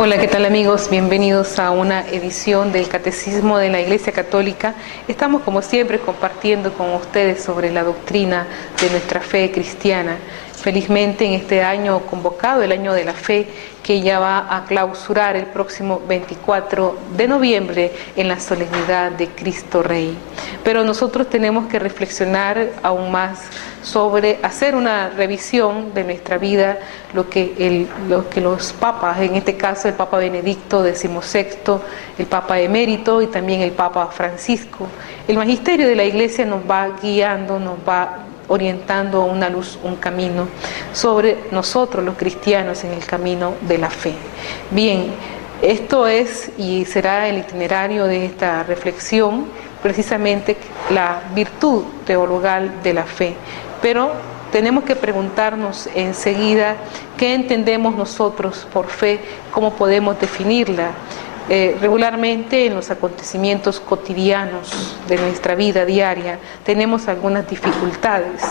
Hola, ¿qué tal amigos? Bienvenidos a una edición del Catecismo de la Iglesia Católica. Estamos como siempre compartiendo con ustedes sobre la doctrina de nuestra fe cristiana. Felizmente en este año convocado, el año de la fe, que ya va a clausurar el próximo 24 de noviembre en la solemnidad de Cristo Rey. Pero nosotros tenemos que reflexionar aún más sobre hacer una revisión de nuestra vida, lo que los papas, en este caso el Papa Benedicto XVI, el Papa Emérito y también el Papa Francisco. El magisterio de la Iglesia nos va guiando, nos va orientando una luz, un camino sobre nosotros los cristianos en el camino de la fe. Bien, esto es y será el itinerario de esta reflexión, precisamente la virtud teologal de la fe. Pero tenemos que preguntarnos enseguida qué entendemos nosotros por fe, cómo podemos definirla. Regularmente en los acontecimientos cotidianos de nuestra vida diaria tenemos algunas dificultades,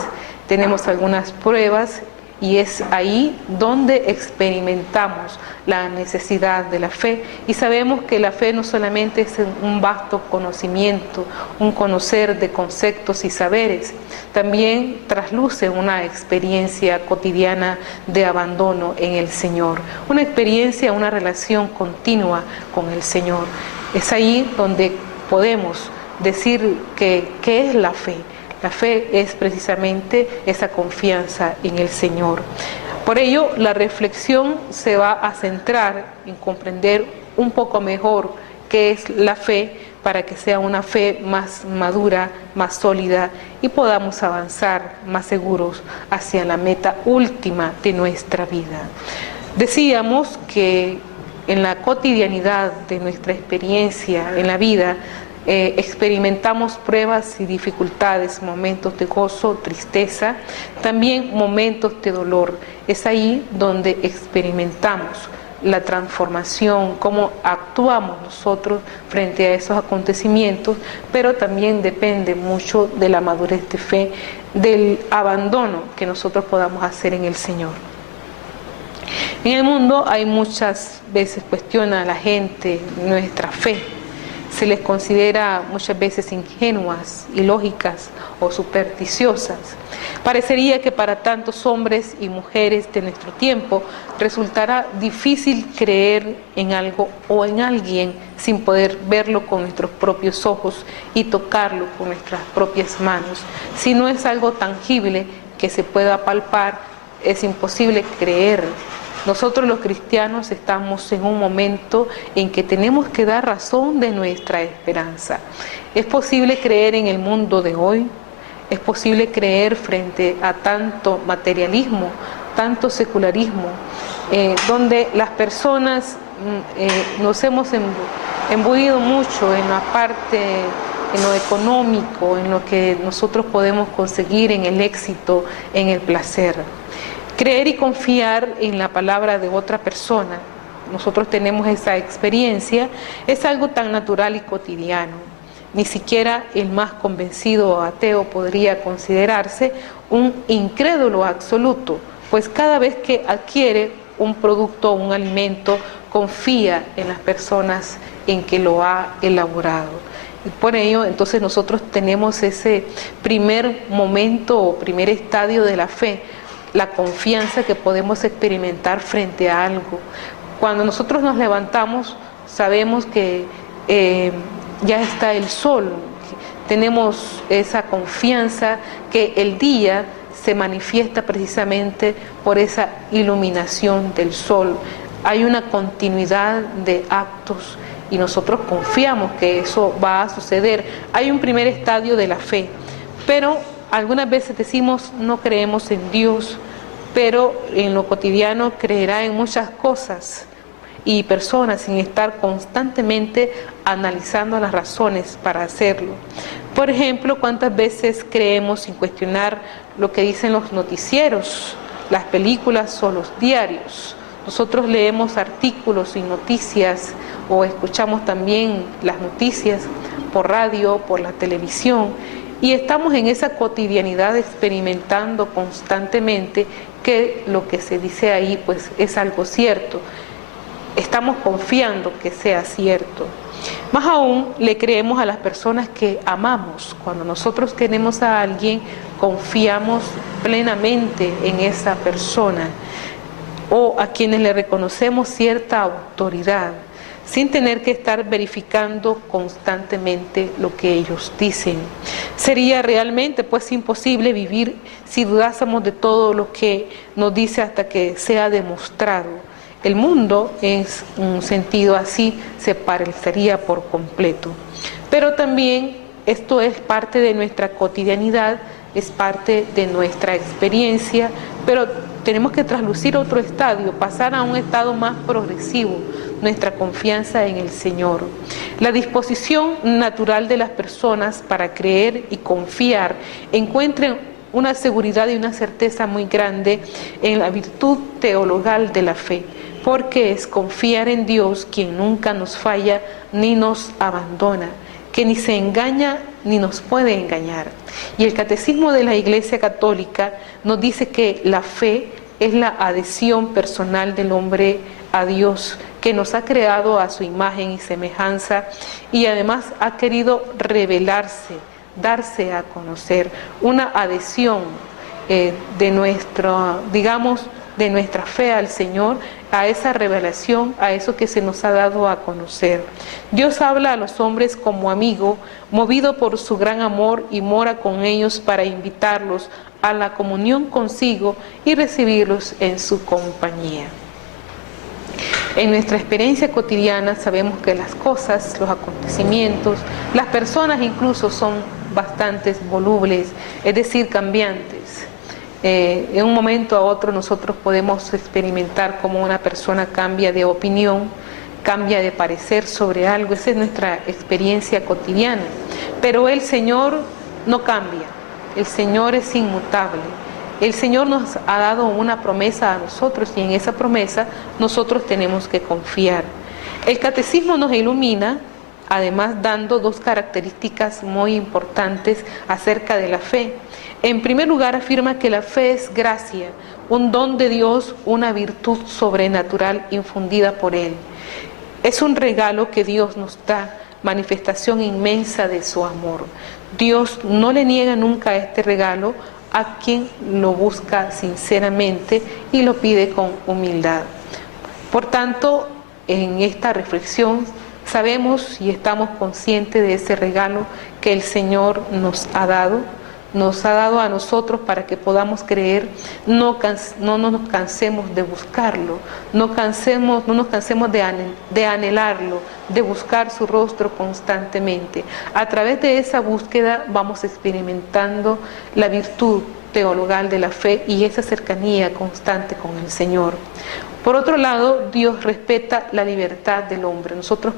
tenemos algunas pruebas y es ahí donde experimentamos la necesidad de la fe y sabemos que la fe no solamente es un vasto conocimiento, un conocer de conceptos y saberes, también trasluce una experiencia cotidiana de abandono en el Señor, una experiencia, una relación continua con el Señor. Es ahí donde podemos decir qué es la fe. La fe es precisamente esa confianza en el Señor. Por ello, la reflexión se va a centrar en comprender un poco mejor qué es la fe para que sea una fe más madura, más sólida y podamos avanzar más seguros hacia la meta última de nuestra vida. Decíamos que en la cotidianidad de nuestra experiencia en la vida, experimentamos pruebas y dificultades, momentos de gozo, tristeza, también momentos de dolor. Es ahí donde experimentamos la transformación, cómo actuamos nosotros frente a esos acontecimientos, pero también depende mucho de la madurez de fe, del abandono que nosotros podamos hacer en el Señor. En el mundo hay muchas veces cuestiona a la gente nuestra fe. Se les considera muchas veces ingenuas, ilógicas o supersticiosas. Parecería que para tantos hombres y mujeres de nuestro tiempo resultará difícil creer en algo o en alguien sin poder verlo con nuestros propios ojos y tocarlo con nuestras propias manos. Si no es algo tangible que se pueda palpar, es imposible creer. Nosotros los cristianos estamos en un momento en que tenemos que dar razón de nuestra esperanza. ¿Es posible creer en el mundo de hoy? ¿Es posible creer frente a tanto materialismo, tanto secularismo, donde las personas nos hemos embuido mucho en la parte, en lo económico, en lo que nosotros podemos conseguir, en el éxito, en el placer? Creer y confiar en la palabra de otra persona, nosotros tenemos esa experiencia, es algo tan natural y cotidiano. Ni siquiera el más convencido ateo podría considerarse un incrédulo absoluto, pues cada vez que adquiere un producto o un alimento, confía en las personas en que lo ha elaborado. Y por ello, entonces nosotros tenemos ese primer momento o primer estadio de la fe, la confianza que podemos experimentar frente a algo. Cuando nosotros nos levantamos, sabemos que ya está el sol, tenemos esa confianza que el día se manifiesta precisamente por esa iluminación del sol. Hay una continuidad de actos y nosotros confiamos que eso va a suceder. Hay un primer estadio de la fe, pero algunas veces decimos no creemos en Dios, pero en lo cotidiano creerá en muchas cosas y personas sin estar constantemente analizando las razones para hacerlo. Por ejemplo, ¿cuántas veces creemos sin cuestionar lo que dicen los noticieros, las películas o los diarios? Nosotros leemos artículos y noticias o escuchamos también las noticias por radio, por la televisión, y estamos en esa cotidianidad experimentando constantemente que lo que se dice ahí pues es algo cierto. estamos confiando que sea cierto. Más aún, le creemos a las personas que amamos. Cuando nosotros queremos a alguien, confiamos plenamente en esa persona, o a quienes le reconocemos cierta autoridad, sin tener que estar verificando constantemente lo que ellos dicen. Sería realmente pues imposible vivir si dudásemos de todo lo que nos dice hasta que sea demostrado. El mundo, en un sentido así, se paralizaría por completo. Pero también esto es parte de nuestra cotidianidad, es parte de nuestra experiencia, pero tenemos que traslucir otro estadio, pasar a un estado más progresivo, nuestra confianza en el Señor. La disposición natural de las personas para creer y confiar encuentran una seguridad y una certeza muy grande en la virtud teologal de la fe, porque es confiar en Dios, quien nunca nos falla ni nos abandona, que ni se engaña ni nos puede engañar. Y el Catecismo de la Iglesia Católica nos dice que la fe es la adhesión personal del hombre a Dios, que nos ha creado a su imagen y semejanza, y además ha querido revelarse, darse a conocer, una adhesión de nuestra, digamos, de nuestra fe al Señor, a esa revelación, a eso que se nos ha dado a conocer. Dios habla a los hombres como amigo, movido por su gran amor, y mora con ellos para invitarlos a la comunión consigo y recibirlos en su compañía. En nuestra experiencia cotidiana sabemos que las cosas, los acontecimientos, las personas incluso son bastante volubles, es decir, cambiantes. En un momento a otro nosotros podemos experimentar cómo una persona cambia de opinión, cambia de parecer sobre algo. Esa es nuestra experiencia cotidiana. Pero el Señor no cambia, el Señor es inmutable. El Señor nos ha dado una promesa a nosotros, y en esa promesa nosotros tenemos que confiar. El Catecismo nos ilumina, además dando dos características muy importantes acerca de la fe. En primer lugar, afirma que la fe es gracia, un don de Dios, una virtud sobrenatural infundida por Él. Es un regalo que Dios nos da, manifestación inmensa de su amor. Dios no le niega nunca este regalo a quien lo busca sinceramente y lo pide con humildad. Por tanto, en esta reflexión sabemos y estamos conscientes de ese regalo que el Señor nos ha dado a nosotros para que podamos creer. No nos cansemos de buscarlo, no nos cansemos de anhelarlo, de buscar su rostro constantemente. A través de esa búsqueda vamos experimentando la virtud teologal de la fe y esa cercanía constante con el Señor. Por otro lado, Dios respeta la libertad del hombre. Nosotros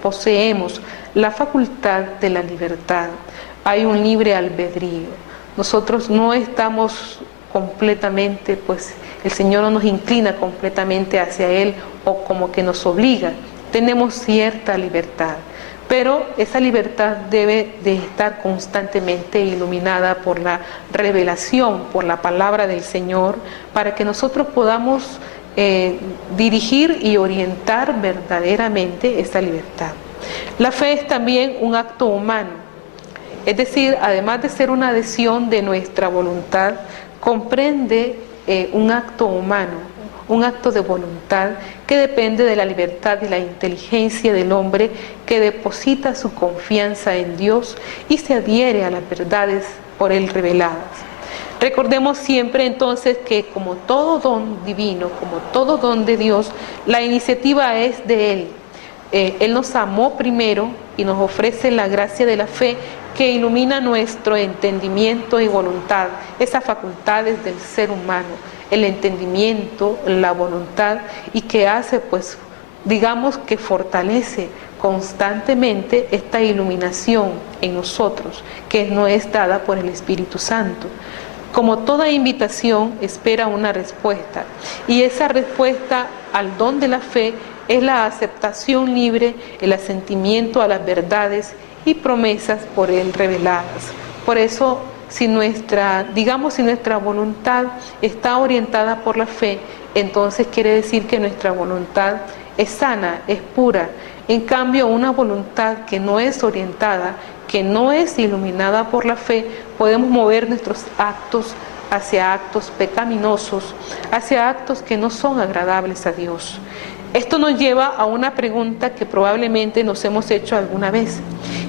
poseemos la facultad de la libertad. Hay un libre albedrío. Nosotros no estamos completamente, pues el Señor no nos inclina completamente hacia Él o como que nos obliga. Tenemos cierta libertad, pero esa libertad debe de estar constantemente iluminada por la revelación, por la palabra del Señor, para que nosotros podamos dirigir y orientar verdaderamente esta libertad. La fe es también un acto humano, es decir, además de ser una adhesión de nuestra voluntad, comprende un acto humano, un acto de voluntad que depende de la libertad y la inteligencia del hombre, que deposita su confianza en Dios y se adhiere a las verdades por Él reveladas. Recordemos siempre entonces que como todo don divino, como todo don de Dios, la iniciativa es de Él. Él nos amó primero y nos ofrece la gracia de la fe que ilumina nuestro entendimiento y voluntad, esas facultades del ser humano, el entendimiento, la voluntad, y que hace, pues, digamos que fortalece constantemente esta iluminación en nosotros, que nos es dada por el Espíritu Santo. Como toda invitación, espera una respuesta, y esa respuesta al don de la fe es la aceptación libre, el asentimiento a las verdades y promesas por Él reveladas. Por eso, si nuestra voluntad está orientada por la fe, entonces quiere decir que nuestra voluntad es sana, es pura. En cambio, una voluntad que no es orientada, que no es iluminada por la fe, podemos mover nuestros actos hacia actos pecaminosos, hacia actos que no son agradables a Dios. Esto nos lleva a una pregunta que probablemente nos hemos hecho alguna vez.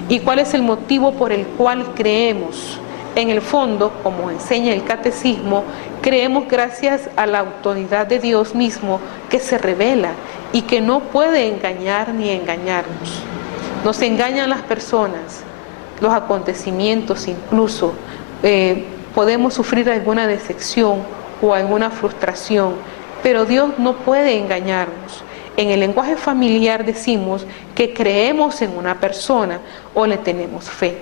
¿Y cuál es el motivo por el cual creemos? En el fondo, como enseña el catecismo, creemos gracias a la autoridad de Dios mismo que se revela y que no puede engañar ni engañarnos. Nos engañan las personas, los acontecimientos incluso. Podemos sufrir alguna decepción o alguna frustración, pero Dios no puede engañarnos. En el lenguaje familiar decimos que creemos en una persona o le tenemos fe.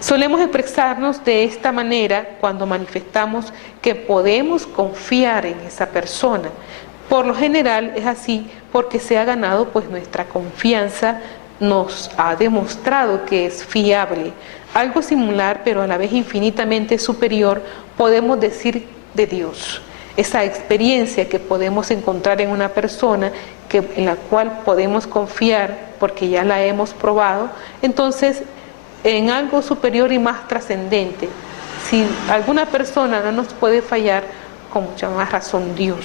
Solemos expresarnos de esta manera cuando manifestamos que podemos confiar en esa persona. Por lo general es así porque se ha ganado pues nuestra confianza, nos ha demostrado que es fiable. Algo similar, pero a la vez infinitamente superior, podemos decir de Dios. Esa experiencia que podemos encontrar en una persona en la cual podemos confiar porque ya la hemos probado, entonces en algo superior y más trascendente. Si alguna persona no nos puede fallar, con mucha más razón Dios.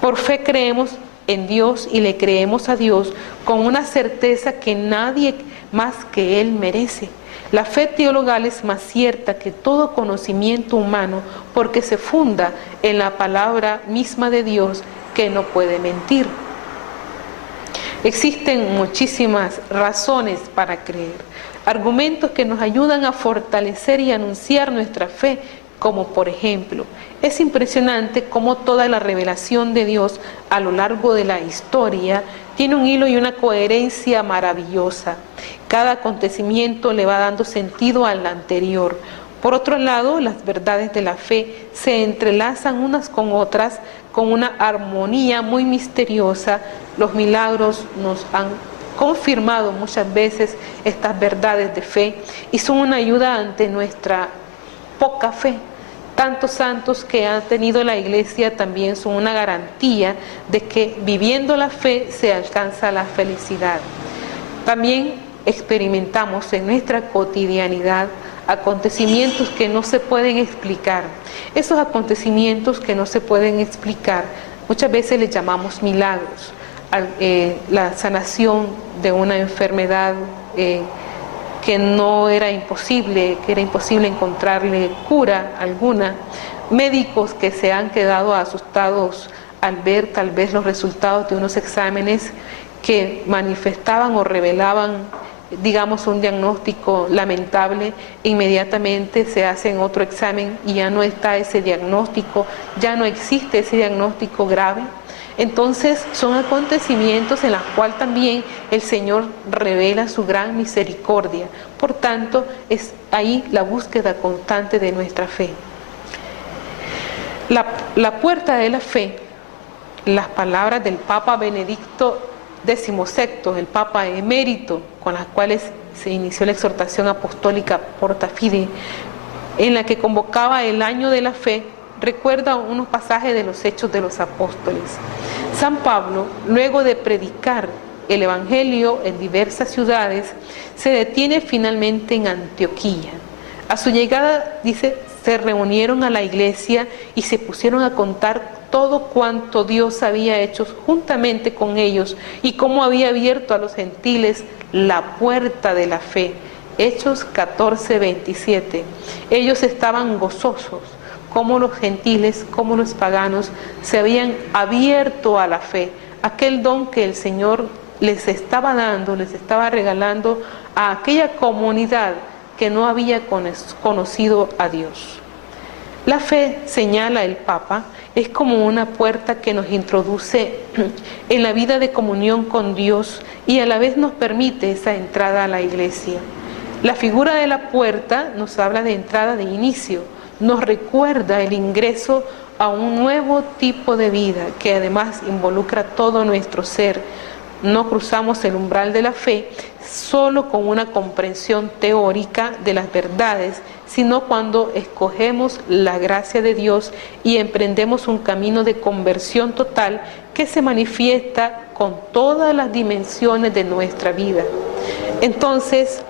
Por fe creemos en Dios y le creemos a Dios con una certeza que nadie más que Él merece. La fe teologal es más cierta que todo conocimiento humano porque se funda en la palabra misma de Dios que no puede mentir. Existen muchísimas razones para creer, argumentos que nos ayudan a fortalecer y anunciar nuestra fe, como por ejemplo, es impresionante cómo toda la revelación de Dios a lo largo de la historia tiene un hilo y una coherencia maravillosa. Cada acontecimiento le va dando sentido al anterior. Por otro lado, las verdades de la fe se entrelazan unas con otras con una armonía muy misteriosa. Los milagros nos han confirmado muchas veces estas verdades de fe y son una ayuda ante nuestra poca fe. Tantos santos que ha tenido la Iglesia también son una garantía de que viviendo la fe se alcanza la felicidad. También experimentamos en nuestra cotidianidad acontecimientos que no se pueden explicar. Esos acontecimientos que no se pueden explicar, muchas veces les llamamos milagros. La sanación de una enfermedad que no era imposible, que era imposible encontrarle cura alguna, médicos que se han quedado asustados al ver tal vez los resultados de unos exámenes que manifestaban o revelaban, digamos, un diagnóstico lamentable, inmediatamente se hacen otro examen y ya no está ese diagnóstico, ya no existe ese diagnóstico grave. Entonces son acontecimientos en los cuales también el Señor revela su gran misericordia. Por tanto, es ahí la búsqueda constante de nuestra fe. La puerta de la fe, las palabras del Papa Benedicto XVI, el Papa emérito, con las cuales se inició la exhortación apostólica Porta Fidei, en la que convocaba el año de la fe, recuerda unos pasajes de los Hechos de los Apóstoles. San Pablo, luego de predicar el Evangelio en diversas ciudades, se detiene finalmente en Antioquía. A su llegada, dice, se reunieron a la iglesia y se pusieron a contar todo cuanto Dios había hecho juntamente con ellos y cómo había abierto a los gentiles la puerta de la fe. Hechos 14:27. Ellos estaban gozosos, como los gentiles, como los paganos, se habían abierto a la fe, aquel don que el Señor les estaba dando, les estaba regalando a aquella comunidad que no había conocido a Dios. La fe, señala el Papa, es como una puerta que nos introduce en la vida de comunión con Dios y a la vez nos permite esa entrada a la iglesia. La figura de la puerta nos habla de entrada, de inicio, nos recuerda el ingreso a un nuevo tipo de vida que además involucra todo nuestro ser. no cruzamos el umbral de la fe solo con una comprensión teórica de las verdades, sino cuando escogemos la gracia de Dios y emprendemos un camino de conversión total que se manifiesta con todas las dimensiones de nuestra vida. Entonces,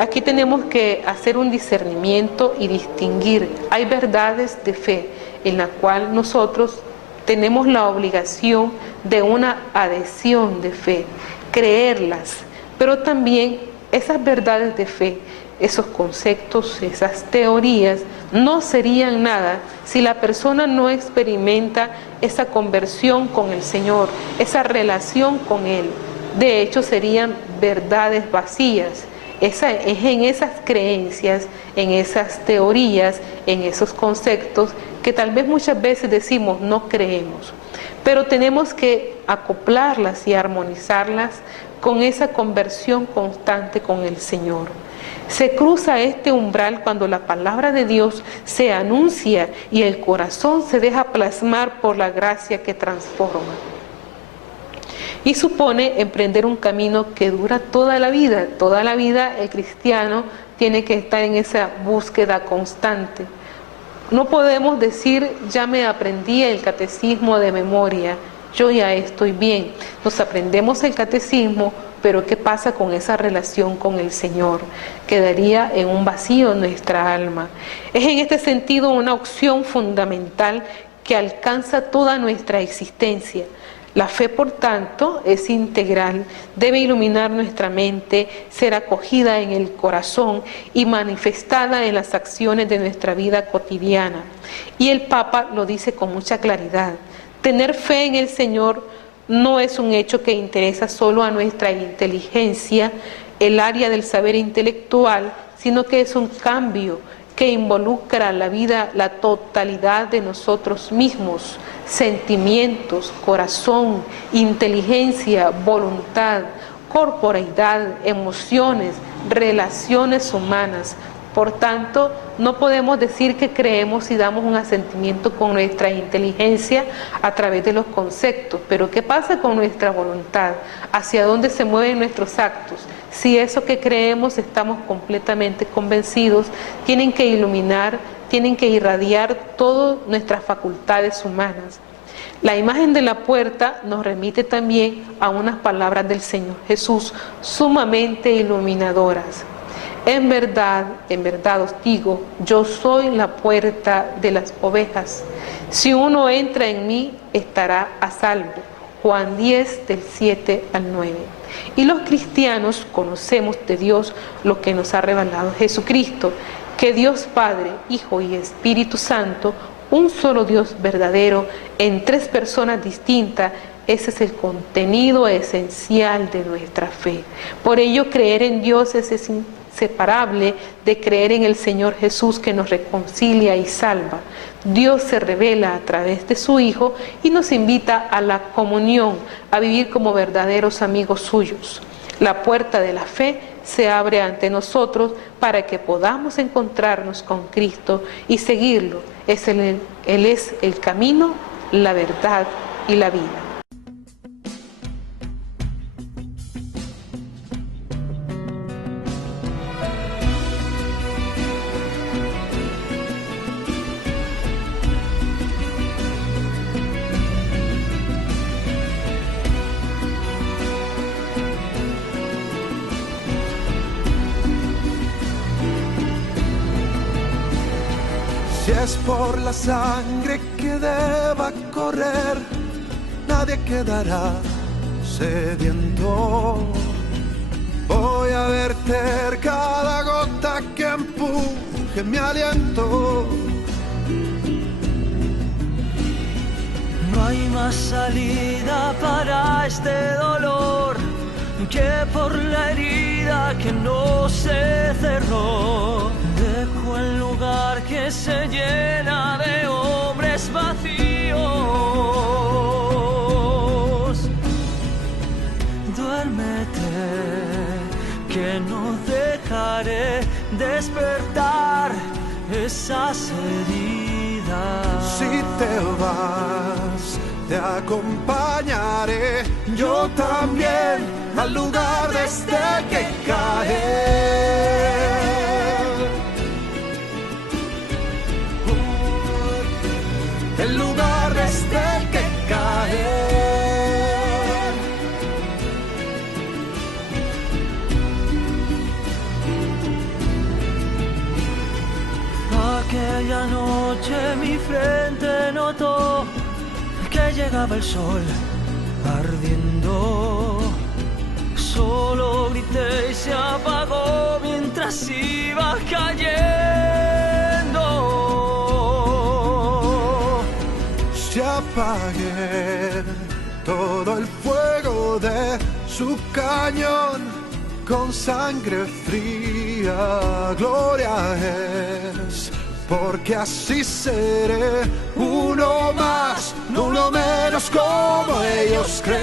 aquí tenemos que hacer un discernimiento y distinguir. Hay verdades de fe en la cual nosotros tenemos la obligación de una adhesión de fe, creerlas, pero también esas verdades de fe, esos conceptos, esas teorías, no serían nada si la persona no experimenta esa conversión con el Señor, esa relación con Él. De hecho, serían verdades vacías. Es en esas creencias, en esas teorías, en esos conceptos que tal vez muchas veces decimos no creemos, pero tenemos que acoplarlas y armonizarlas con esa conversión constante con el Señor. Se cruza este umbral cuando la palabra de Dios se anuncia y el corazón se deja plasmar por la gracia que transforma. Y supone emprender un camino que dura toda la vida. Toda la vida el cristiano tiene que estar en esa búsqueda constante. No podemos decir, ya me aprendí el catecismo de memoria, yo ya estoy bien. Nos aprendemos el catecismo, pero ¿qué pasa con esa relación con el Señor? Quedaría en un vacío en nuestra alma. Es en este sentido una opción fundamental que alcanza toda nuestra existencia. La fe, por tanto, es integral, debe iluminar nuestra mente, ser acogida en el corazón y manifestada en las acciones de nuestra vida cotidiana. Y el Papa lo dice con mucha claridad. Tener fe en el Señor no es un hecho que interesa solo a nuestra inteligencia, el área del saber intelectual, sino que es un cambio que involucra la vida, la totalidad de nosotros mismos, sentimientos, corazón, inteligencia, voluntad, corporeidad, emociones, relaciones humanas. Por tanto, no podemos decir que creemos y damos un asentimiento con nuestra inteligencia a través de los conceptos, pero ¿qué pasa con nuestra voluntad? ¿Hacia dónde se mueven nuestros actos? Si eso que creemos estamos completamente convencidos, tienen que iluminar, tienen que irradiar todas nuestras facultades humanas. La imagen de la puerta nos remite también a unas palabras del Señor Jesús sumamente iluminadoras. En verdad os digo, yo soy la puerta de las ovejas. Si uno entra en mí, estará a salvo. Juan 10, del 7 al 9. Y los cristianos conocemos de Dios lo que nos ha revelado Jesucristo, que Dios Padre, Hijo y Espíritu Santo, un solo Dios verdadero, en tres personas distintas. Ese es el contenido esencial de nuestra fe. Por ello, creer en Dios es inseparable de creer en el Señor Jesús, que nos reconcilia y salva. Dios se revela a través de su Hijo y nos invita a la comunión, a vivir como verdaderos amigos suyos. La puerta de la fe se abre ante nosotros para que podamos encontrarnos con Cristo y seguirlo. Él es el camino, la verdad y la vida. Si es por la sangre que deba correr, nadie quedará sediento. Voy a verter cada gota que empuje mi aliento. No hay más salida para este dolor que por la herida que no se cerró. Dejo el lugar que se llena de hombres vacíos. Duérmete, que no dejaré despertar esas heridas. Si te vas, te acompañaré. yo también al lugar desde que caer. El lugar desde que caer. Aquella noche mi frente notó que llegaba el sol ardiendo. Solo grité y se apagó mientras iba cayendo. Se apague todo el fuego de su cañón, con sangre fría, gloria es, porque así seré uno más, no uno menos como ellos creen.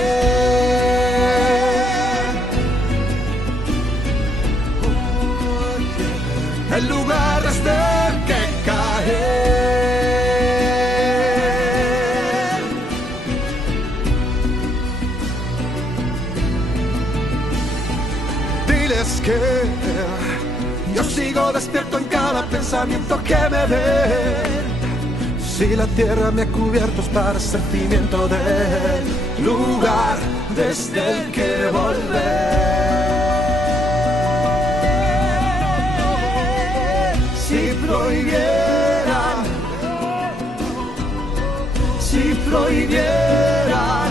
El lugar desde el que caer. Diles que yo sigo despierto en cada pensamiento que me ven. Si la tierra me ha cubierto es para ser cimiento del lugar desde el que volver. Si prohibieran, si prohibieran,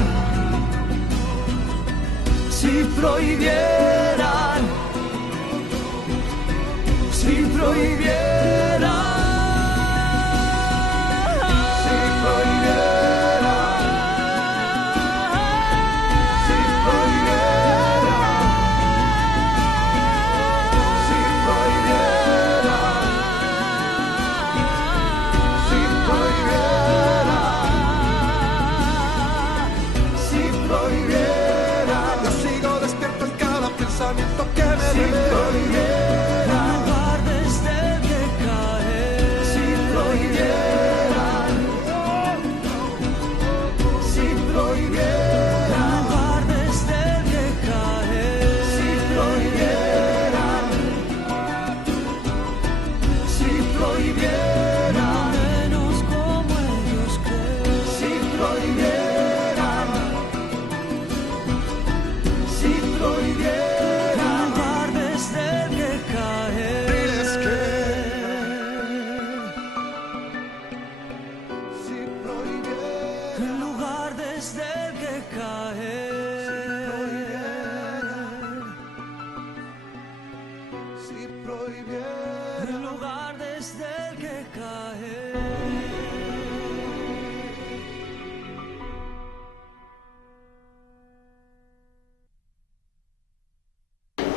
si prohibieran, si prohibieran, si prohibieran, si prohibieran, si prohibieran, si prohibieran, si prohibieran, yo sigo despierto en cada pensamiento que me ve.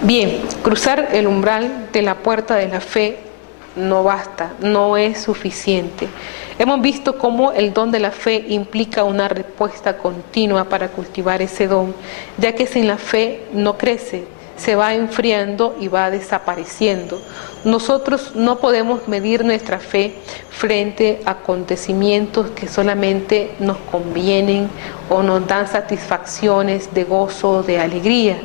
Bien, cruzar el umbral de la puerta de la fe no basta, no es suficiente. Hemos visto cómo el don de la fe implica una respuesta continua para cultivar ese don, ya que sin la fe no crece, se va enfriando y va desapareciendo. Nosotros no podemos medir nuestra fe frente a acontecimientos que solamente nos convienen o nos dan satisfacciones de gozo, de alegría.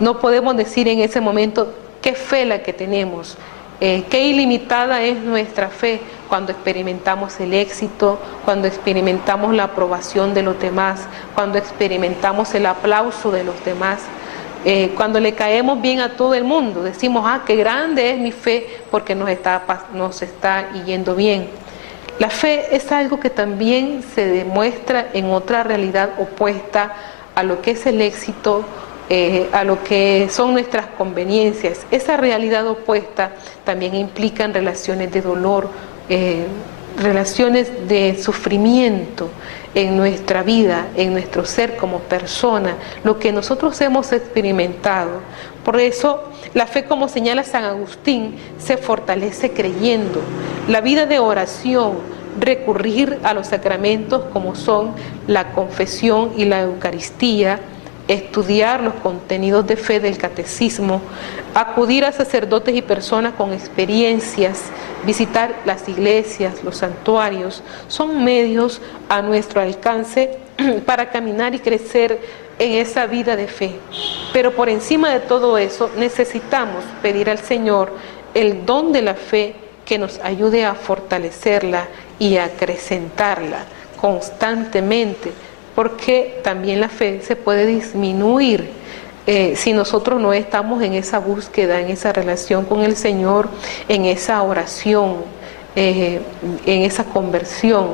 No podemos decir en ese momento qué fe la que tenemos, qué ilimitada es nuestra fe cuando experimentamos el éxito, cuando experimentamos la aprobación de los demás, cuando experimentamos el aplauso de los demás. Cuando le caemos bien a todo el mundo, decimos, qué grande es mi fe porque nos está yendo bien. La fe es algo que también se demuestra en otra realidad opuesta a lo que es el éxito, a lo que son nuestras conveniencias. Esa realidad opuesta también implica relaciones de dolor, relaciones de sufrimiento en nuestra vida, en nuestro ser como persona, lo que nosotros hemos experimentado. Por eso, la fe, como señala San Agustín, se fortalece creyendo. La vida de oración, recurrir a los sacramentos como son la confesión y la Eucaristía, estudiar los contenidos de fe del catecismo, acudir a sacerdotes y personas con experiencias, visitar las iglesias, los santuarios, son medios a nuestro alcance para caminar y crecer en esa vida de fe. Pero por encima de todo eso, necesitamos pedir al Señor el don de la fe que nos ayude a fortalecerla y a acrecentarla constantemente, porque también la fe se puede disminuir si nosotros no estamos en esa búsqueda, en esa relación con el Señor, en esa oración, en esa conversión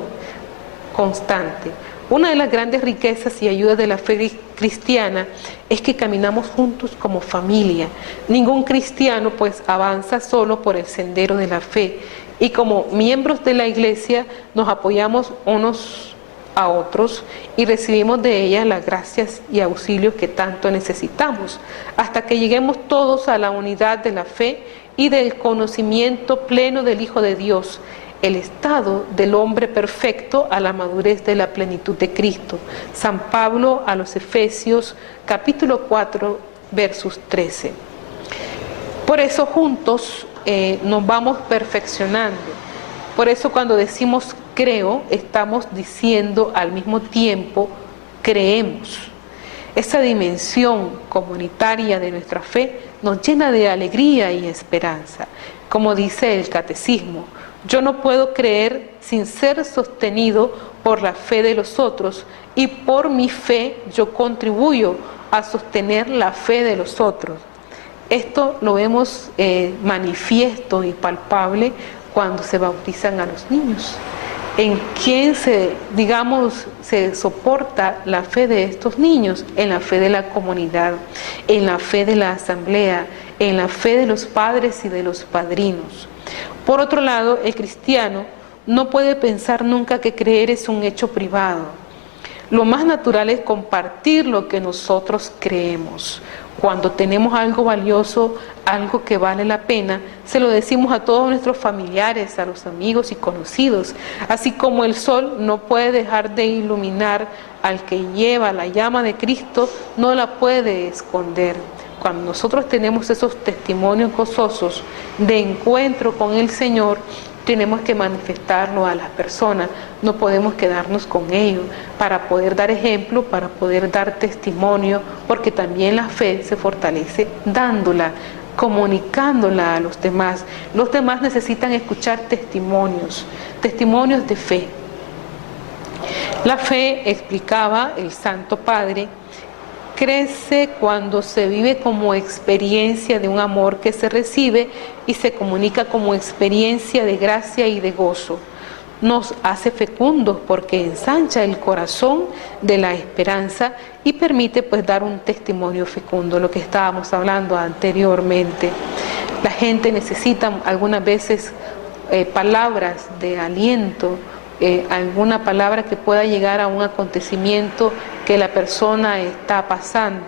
constante. Una de las grandes riquezas y ayudas de la fe cristiana es que caminamos juntos como familia. Ningún cristiano pues avanza solo por el sendero de la fe, y como miembros de la iglesia nos apoyamos unos a otros y recibimos de ella las gracias y auxilios que tanto necesitamos, hasta que lleguemos todos a la unidad de la fe y del conocimiento pleno del Hijo de Dios, el estado del hombre perfecto a la madurez de la plenitud de Cristo. San Pablo a los Efesios, capítulo 4, versos 13. Por eso juntos nos vamos perfeccionando. Por eso cuando decimos creo, estamos diciendo al mismo tiempo creemos. Esa dimensión comunitaria de nuestra fe nos llena de alegría y esperanza. Como dice el Catecismo, yo no puedo creer sin ser sostenido por la fe de los otros, y por mi fe yo contribuyo a sostener la fe de los otros. Esto lo vemos manifiesto y palpable cuando se bautizan a los niños. ¿En quién se soporta la fe de estos niños? En la fe de la comunidad, en la fe de la asamblea, en la fe de los padres y de los padrinos. Por otro lado, el cristiano no puede pensar nunca que creer es un hecho privado. Lo más natural es compartir lo que nosotros creemos. Cuando tenemos algo valioso, algo que vale la pena, se lo decimos a todos nuestros familiares, a los amigos y conocidos. Así como el sol no puede dejar de iluminar al que lleva la llama de Cristo, no la puede esconder. Cuando nosotros tenemos esos testimonios gozosos de encuentro con el Señor, tenemos que manifestarlo a las personas, no podemos quedarnos con ello, para poder dar ejemplo, para poder dar testimonio, porque también la fe se fortalece dándola, comunicándola a los demás. Los demás necesitan escuchar testimonios de fe. La fe, explicaba el Santo Padre, crece cuando se vive como experiencia de un amor que se recibe y se comunica como experiencia de gracia y de gozo. Nos hace fecundos porque ensancha el corazón de la esperanza y permite pues dar un testimonio fecundo, lo que estábamos hablando anteriormente. La gente necesita algunas veces palabras de aliento, alguna palabra que pueda llegar a un acontecimiento que la persona está pasando.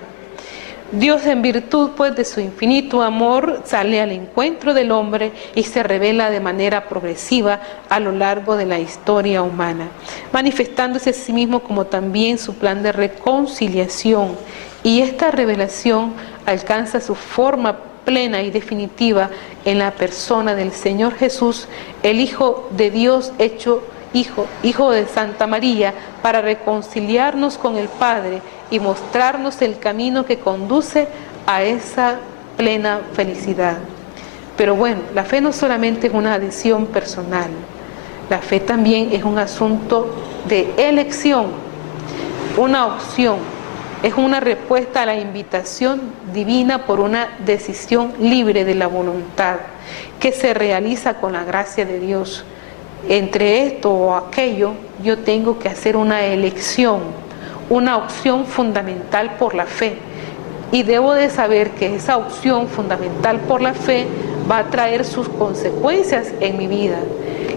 Dios, en virtud pues de su infinito amor, sale al encuentro del hombre y se revela de manera progresiva a lo largo de la historia humana, manifestándose a sí mismo como también su plan de reconciliación, y esta revelación alcanza su forma plena y definitiva en la persona del Señor Jesús, el Hijo de Dios hecho Hijo de Santa María, para reconciliarnos con el Padre y mostrarnos el camino que conduce a esa plena felicidad. Pero bueno, la fe no solamente es una adhesión personal, la fe también es un asunto de elección, una opción, es una respuesta a la invitación divina por una decisión libre de la voluntad que se realiza con la gracia de Dios. Entre esto o aquello, yo tengo que hacer una elección, una opción fundamental por la fe. Y debo de saber que esa opción fundamental por la fe va a traer sus consecuencias en mi vida.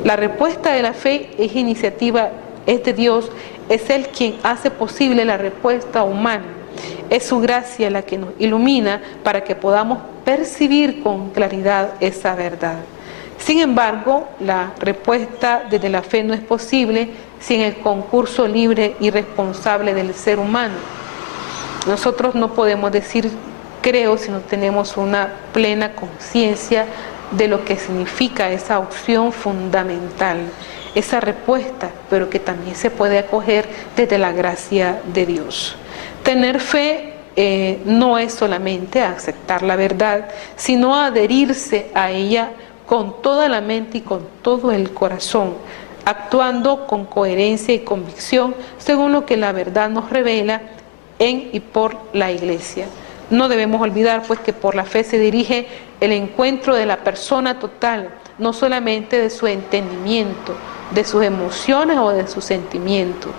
La respuesta de la fe es iniciativa, es de Dios, es Él quien hace posible la respuesta humana. Es su gracia la que nos ilumina para que podamos percibir con claridad esa verdad. Sin embargo, la respuesta desde la fe no es posible sin el concurso libre y responsable del ser humano. Nosotros no podemos decir creo si no tenemos una plena conciencia de lo que significa esa opción fundamental, esa respuesta, pero que también se puede acoger desde la gracia de Dios. Tener fe no es solamente aceptar la verdad, sino adherirse a ella con toda la mente y con todo el corazón, actuando con coherencia y convicción según lo que la verdad nos revela en y por la Iglesia. No debemos olvidar pues que por la fe se dirige el encuentro de la persona total, no solamente de su entendimiento, de sus emociones o de sus sentimientos.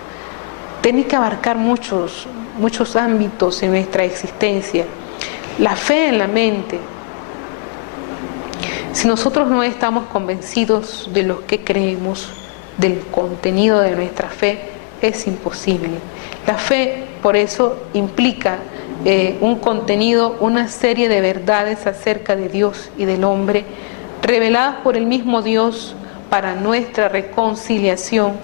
Tiene que abarcar muchos ámbitos en nuestra existencia. La fe en la mente. Si nosotros no estamos convencidos de lo que creemos, del contenido de nuestra fe, es imposible. La fe, por eso, implica un contenido, una serie de verdades acerca de Dios y del hombre, reveladas por el mismo Dios para nuestra reconciliación.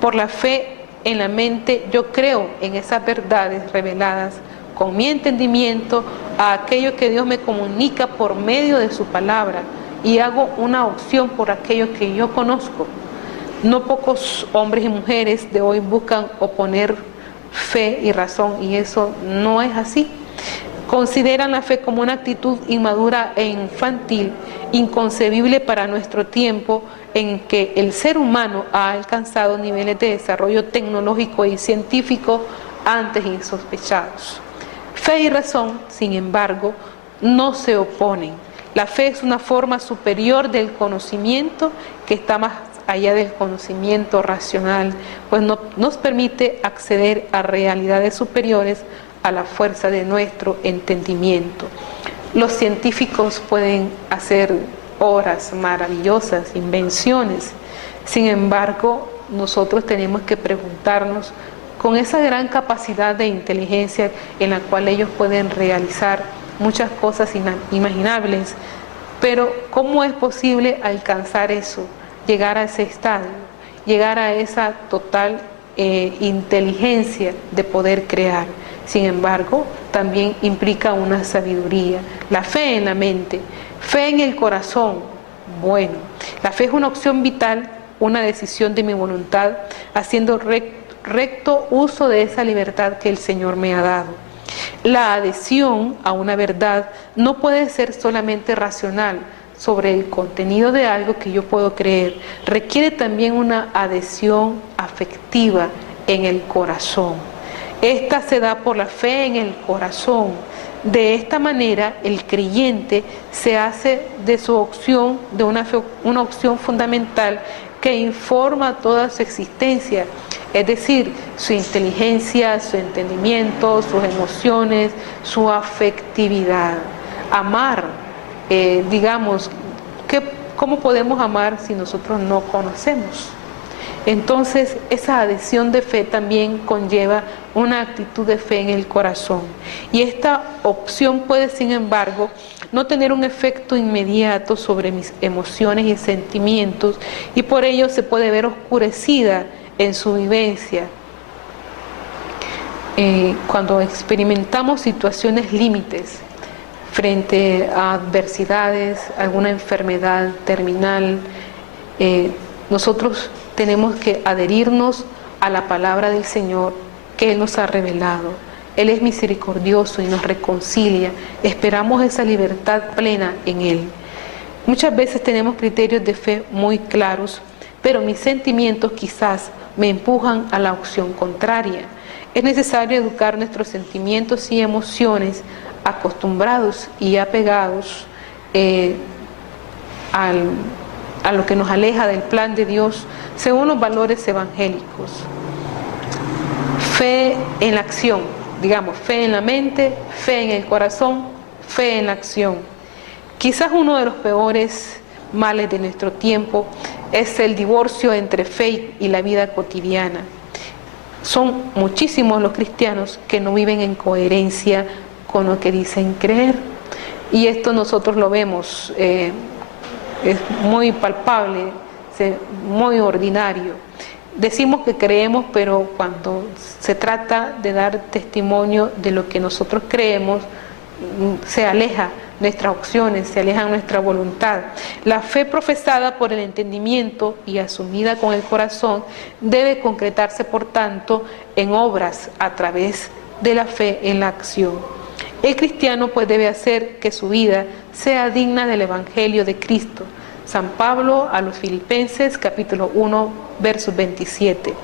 Por la fe en la mente, yo creo en esas verdades reveladas con mi entendimiento a aquello que Dios me comunica por medio de su palabra, y hago una opción por aquello que yo conozco. No pocos hombres y mujeres de hoy buscan oponer fe y razón, y eso no es así. Consideran la fe como una actitud inmadura e infantil, inconcebible para nuestro tiempo, en que el ser humano ha alcanzado niveles de desarrollo tecnológico y científico antes insospechados. Fe y razón, sin embargo, no se oponen. La fe es una forma superior del conocimiento que está más allá del conocimiento racional, pues nos permite acceder a realidades superiores a la fuerza de nuestro entendimiento. Los científicos pueden hacer obras maravillosas, invenciones. Sin embargo, nosotros tenemos que preguntarnos, con esa gran capacidad de inteligencia en la cual ellos pueden realizar muchas cosas inimaginables, pero ¿cómo es posible alcanzar eso? Llegar a ese estadio, llegar a esa total inteligencia de poder crear. Sin embargo, también implica una sabiduría, la fe en la mente, fe en el corazón. Bueno, la fe es una opción vital, una decisión de mi voluntad, haciendo recto uso de esa libertad que el Señor me ha dado. La adhesión a una verdad no puede ser solamente racional sobre el contenido de algo que yo puedo creer, requiere también una adhesión afectiva en el corazón. Esta se da por la fe en el corazón. De esta manera, el creyente se hace de su opción, de una opción fundamental que informa toda su existencia, es decir, su inteligencia, su entendimiento, sus emociones, su afectividad. Amar, ¿cómo podemos amar si nosotros no conocemos? Entonces, esa adhesión de fe también conlleva una actitud de fe en el corazón. Y esta opción puede, sin embargo, no tener un efecto inmediato sobre mis emociones y sentimientos, y por ello se puede ver oscurecida en su vivencia. Cuando experimentamos situaciones límites frente a adversidades, alguna enfermedad terminal, nosotros tenemos que adherirnos a la palabra del Señor que Él nos ha revelado. Él es misericordioso y nos reconcilia. Esperamos esa libertad plena en Él. Muchas veces tenemos criterios de fe muy claros, pero mis sentimientos quizás me empujan a la opción contraria. Es necesario educar nuestros sentimientos y emociones acostumbrados y apegados a lo que nos aleja del plan de Dios según los valores evangélicos. Fe en la acción, fe en la mente, fe en el corazón, fe en la acción. Quizás uno de los peores males de nuestro tiempo es el divorcio entre fe y la vida cotidiana. Son muchísimos los cristianos que no viven en coherencia con lo que dicen creer, y esto nosotros lo vemos, es muy palpable, muy ordinario. Decimos que creemos, pero cuando se trata de dar testimonio de lo que nosotros creemos, se aleja nuestras opciones, se aleja nuestra voluntad. La fe profesada por el entendimiento y asumida con el corazón debe concretarse, por tanto, en obras a través de la fe en la acción. El cristiano pues debe hacer que su vida sea digna del Evangelio de Cristo. San Pablo a los Filipenses, capítulo 1, verso 27.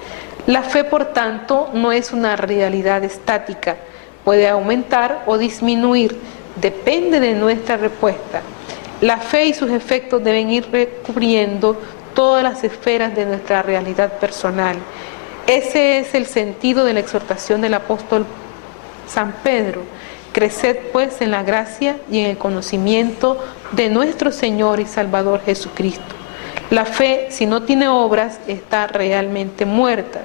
La fe, por tanto, no es una realidad estática. Puede aumentar o disminuir, depende de nuestra respuesta. La fe y sus efectos deben ir recubriendo todas las esferas de nuestra realidad personal. Ese es el sentido de la exhortación del apóstol San Pedro. Creced pues en la gracia y en el conocimiento de nuestro Señor y Salvador Jesucristo. La fe, si no tiene obras, está realmente muerta.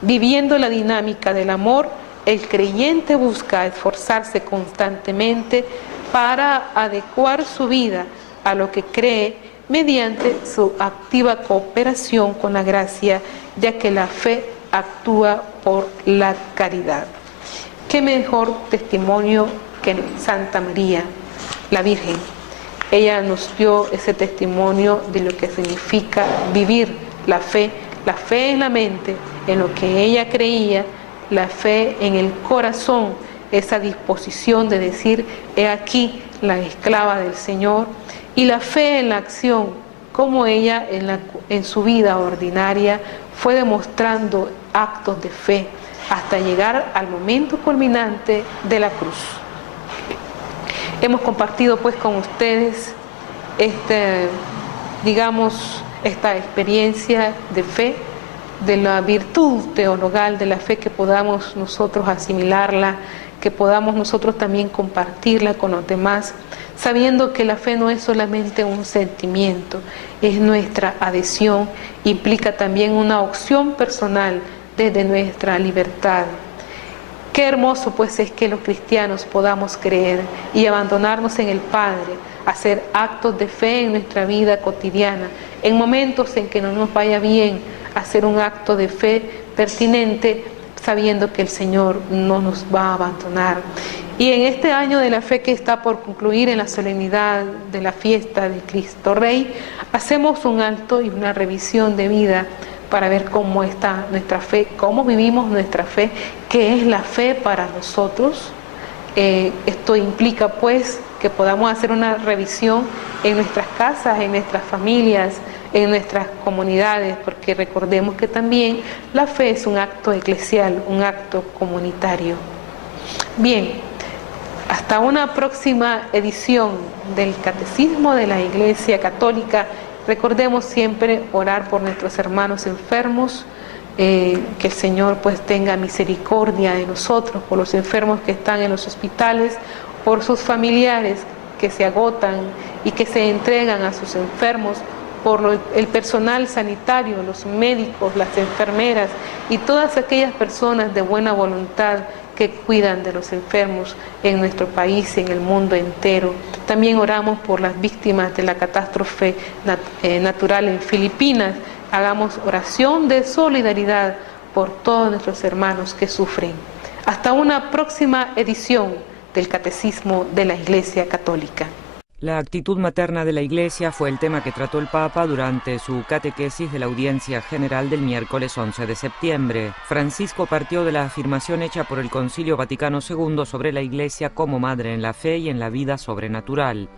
Viviendo la dinámica del amor, el creyente busca esforzarse constantemente para adecuar su vida a lo que cree mediante su activa cooperación con la gracia, ya que la fe actúa por la caridad. ¿Qué mejor testimonio que Santa María, la Virgen? Ella nos dio ese testimonio de lo que significa vivir la fe en la mente, en lo que ella creía, la fe en el corazón, esa disposición de decir, he aquí la esclava del Señor, y la fe en la acción, como ella en su vida ordinaria fue demostrando actos de fe hasta llegar al momento culminante de la cruz. Hemos compartido pues con ustedes esta experiencia de fe, de la virtud teologal de la fe, que podamos nosotros asimilarla, que podamos nosotros también compartirla con los demás, sabiendo que la fe no es solamente un sentimiento, es nuestra adhesión, implica también una opción personal desde nuestra libertad. Qué hermoso pues es que los cristianos podamos creer y abandonarnos en el Padre, hacer actos de fe en nuestra vida cotidiana, en momentos en que no nos vaya bien, hacer un acto de fe pertinente, sabiendo que el Señor no nos va a abandonar. Y en este año de la fe que está por concluir, en la solemnidad de la fiesta de Cristo Rey, hacemos un alto y una revisión de vida para ver cómo está nuestra fe, cómo vivimos nuestra fe, qué es la fe para nosotros. Esto implica pues que podamos hacer una revisión en nuestras casas, en nuestras familias, en nuestras comunidades, porque recordemos que también la fe es un acto eclesial, un acto comunitario. Bien, hasta una próxima edición del Catecismo de la Iglesia Católica. Recordemos siempre orar por nuestros hermanos enfermos, que el Señor pues tenga misericordia de nosotros, por los enfermos que están en los hospitales, por sus familiares que se agotan y que se entregan a sus enfermos, por el personal sanitario, los médicos, las enfermeras y todas aquellas personas de buena voluntad que cuidan de los enfermos en nuestro país y en el mundo entero. También oramos por las víctimas de la catástrofe natural en Filipinas. Hagamos oración de solidaridad por todos nuestros hermanos que sufren. Hasta una próxima edición del Catecismo de la Iglesia Católica. La actitud materna de la Iglesia fue el tema que trató el Papa durante su catequesis de la audiencia general del miércoles 11 de septiembre. Francisco partió de la afirmación hecha por el Concilio Vaticano II sobre la Iglesia como madre en la fe y en la vida sobrenatural,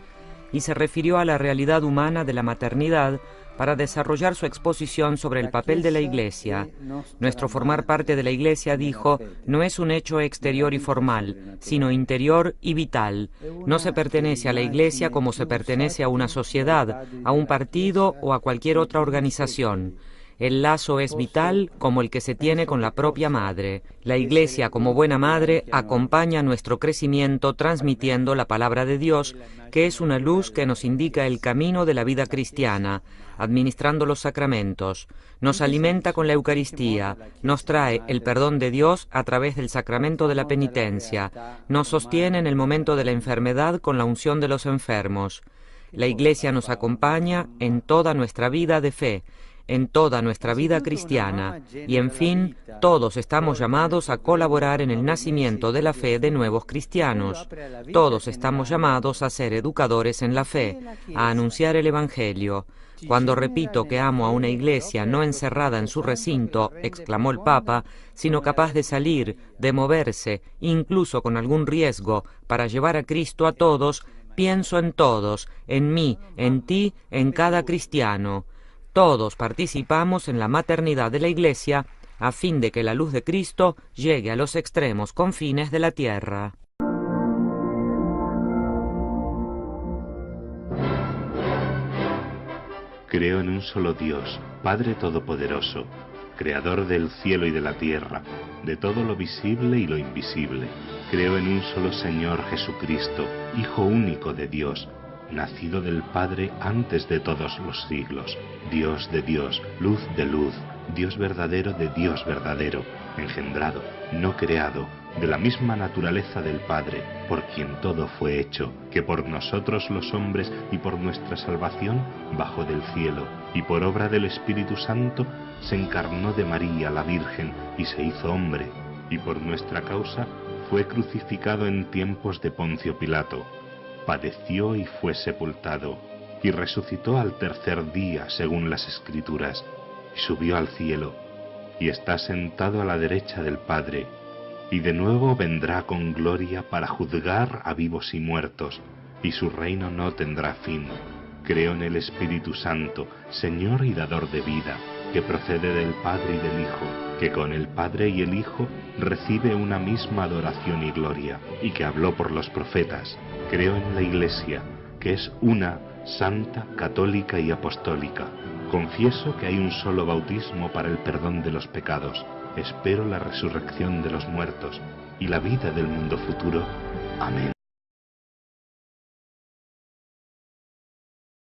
y se refirió a la realidad humana de la maternidad para desarrollar su exposición sobre el papel de la Iglesia. Nuestro formar parte de la Iglesia, dijo, no es un hecho exterior y formal, sino interior y vital. No se pertenece a la Iglesia como se pertenece a una sociedad, a un partido o a cualquier otra organización. El lazo es vital como el que se tiene con la propia madre. La Iglesia, como buena madre, acompaña nuestro crecimiento transmitiendo la palabra de Dios, que es una luz que nos indica el camino de la vida cristiana, administrando los sacramentos, nos alimenta con la Eucaristía, nos trae el perdón de Dios a través del sacramento de la penitencia, nos sostiene en el momento de la enfermedad con la unción de los enfermos. La Iglesia nos acompaña en toda nuestra vida de fe, en toda nuestra vida cristiana. Y en fin, todos estamos llamados a colaborar en el nacimiento de la fe de nuevos cristianos. Todos estamos llamados a ser educadores en la fe, a anunciar el Evangelio. Cuando repito que amo a una iglesia no encerrada en su recinto, exclamó el Papa, sino capaz de salir, de moverse, incluso con algún riesgo, para llevar a Cristo a todos, pienso en todos, en mí, en ti, en cada cristiano. Todos participamos en la maternidad de la Iglesia, a fin de que la luz de Cristo llegue a los extremos confines de la tierra. Creo en un solo Dios, Padre Todopoderoso, Creador del cielo y de la tierra, de todo lo visible y lo invisible. Creo en un solo Señor Jesucristo, Hijo único de Dios, nacido del Padre antes de todos los siglos, Dios de Dios, luz de luz, Dios verdadero de Dios verdadero, engendrado, no creado, de la misma naturaleza del Padre, por quien todo fue hecho, que por nosotros los hombres y por nuestra salvación bajó del cielo, y por obra del Espíritu Santo se encarnó de María la Virgen y se hizo hombre, y por nuestra causa fue crucificado en tiempos de Poncio Pilato, padeció y fue sepultado, y resucitó al tercer día según las Escrituras, y subió al cielo, y está sentado a la derecha del Padre, y de nuevo vendrá con gloria para juzgar a vivos y muertos, y su reino no tendrá fin. Creo en el Espíritu Santo, Señor y dador de vida, que procede del Padre y del Hijo, que con el Padre y el Hijo recibe una misma adoración y gloria, y que habló por los profetas. Creo en la Iglesia, que es una, santa, católica y apostólica. Confieso que hay un solo bautismo para el perdón de los pecados. Espero la resurrección de los muertos y la vida del mundo futuro. Amén.